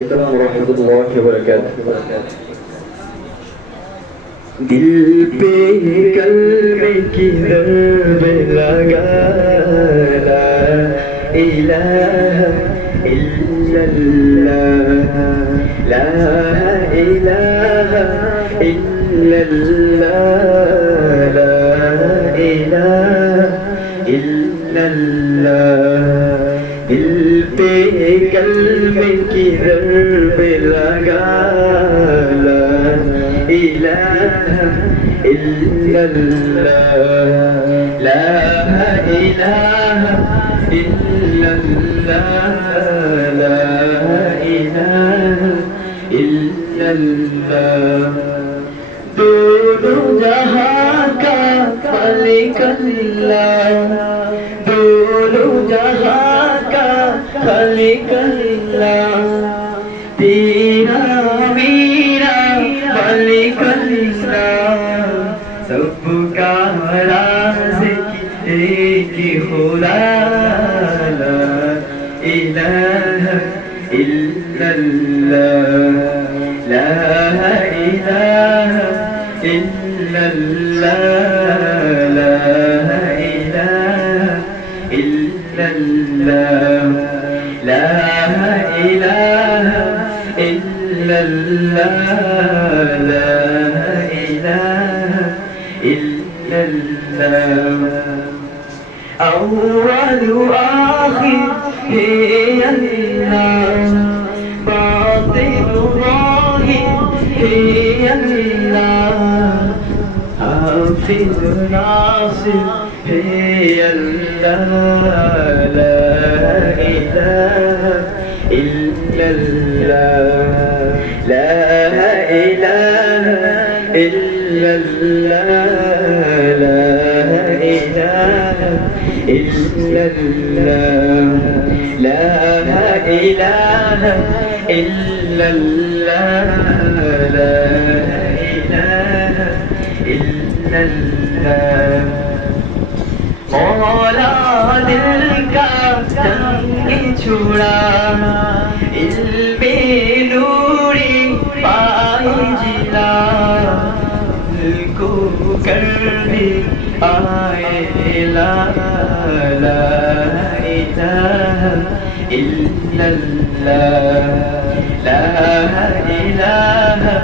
السلام ورحمة الله وبركاته. दिल पे कल्बे की दर्द लगा ला इलाहा इल्लल्लाह ला इलाहा इल्लल्लाह ला इलाहा इल्लल्लाह दिल पे कल्बे की दर्द लगा ला इलाहा इल्लल्लाह ला इलाहा इल्लल्लाह ला इलाहा इल्लल्लाह दोनों जहां का मालिक अल्लाह दोनों जहां का खालिक अल्लाह तेरा मेरा मालिक अल्लाह सबका राज़िक़ एक खुदा ला इलाहा इल्लल्लाह ला इलाहा इल्लल्लाह ला इलाहा इल्लल्लाह ला इलाहा इल्लल्लाह ला इलाहा इल्लल्लाह अव्वल आखिर है अल्लाह बातिन ज़ाहिर है अल्लाह हाफिज़ नासिर है अल्लाह ला इलाहा इल्लल्लाह ला इलाहा इल्लल्लाह ला इलाहा इल्लल्लाह ला इलाहा इल्लल्लाह ला इलाहा इल्लल्लाह मौला दिल का तंग छुड़ा इल्मे नूरी पाए जिला दिल को कर दे आए ला ला इलाहा इल्लल्लाह ला इलाहा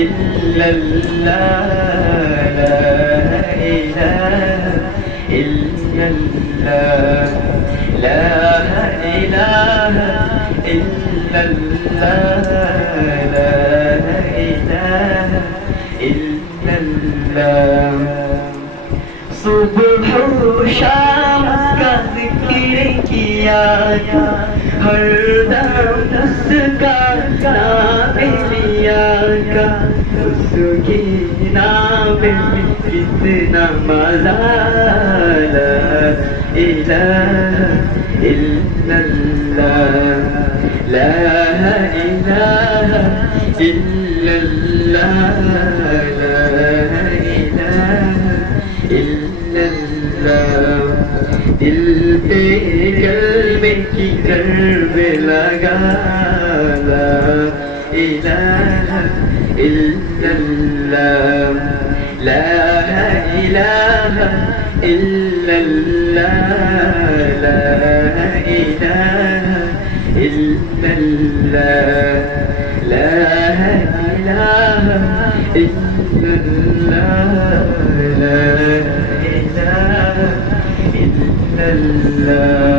इल्लल्लाह ला इलाहा इल्लल्लाह ला इलाहा इल्लल्लाह ला इलाहा इल्लल्लाह सुबह शाम का जिक्र किया हर दम उसका नाम लिया उसकी नाम कितना मजा ला इलाहा इल्लल्लाह ला इलाहा इल्लल्लाह ला इलाहा इल्लल्लाह दिल पे कल्बे की कर्ब लगा ला इलाहा इल्लल्लाह ला इलाहा इल्लल्लाह ला इलाहा इल्लल्लाह ला इलाहा इल्लल्लाह لا إله إلا الله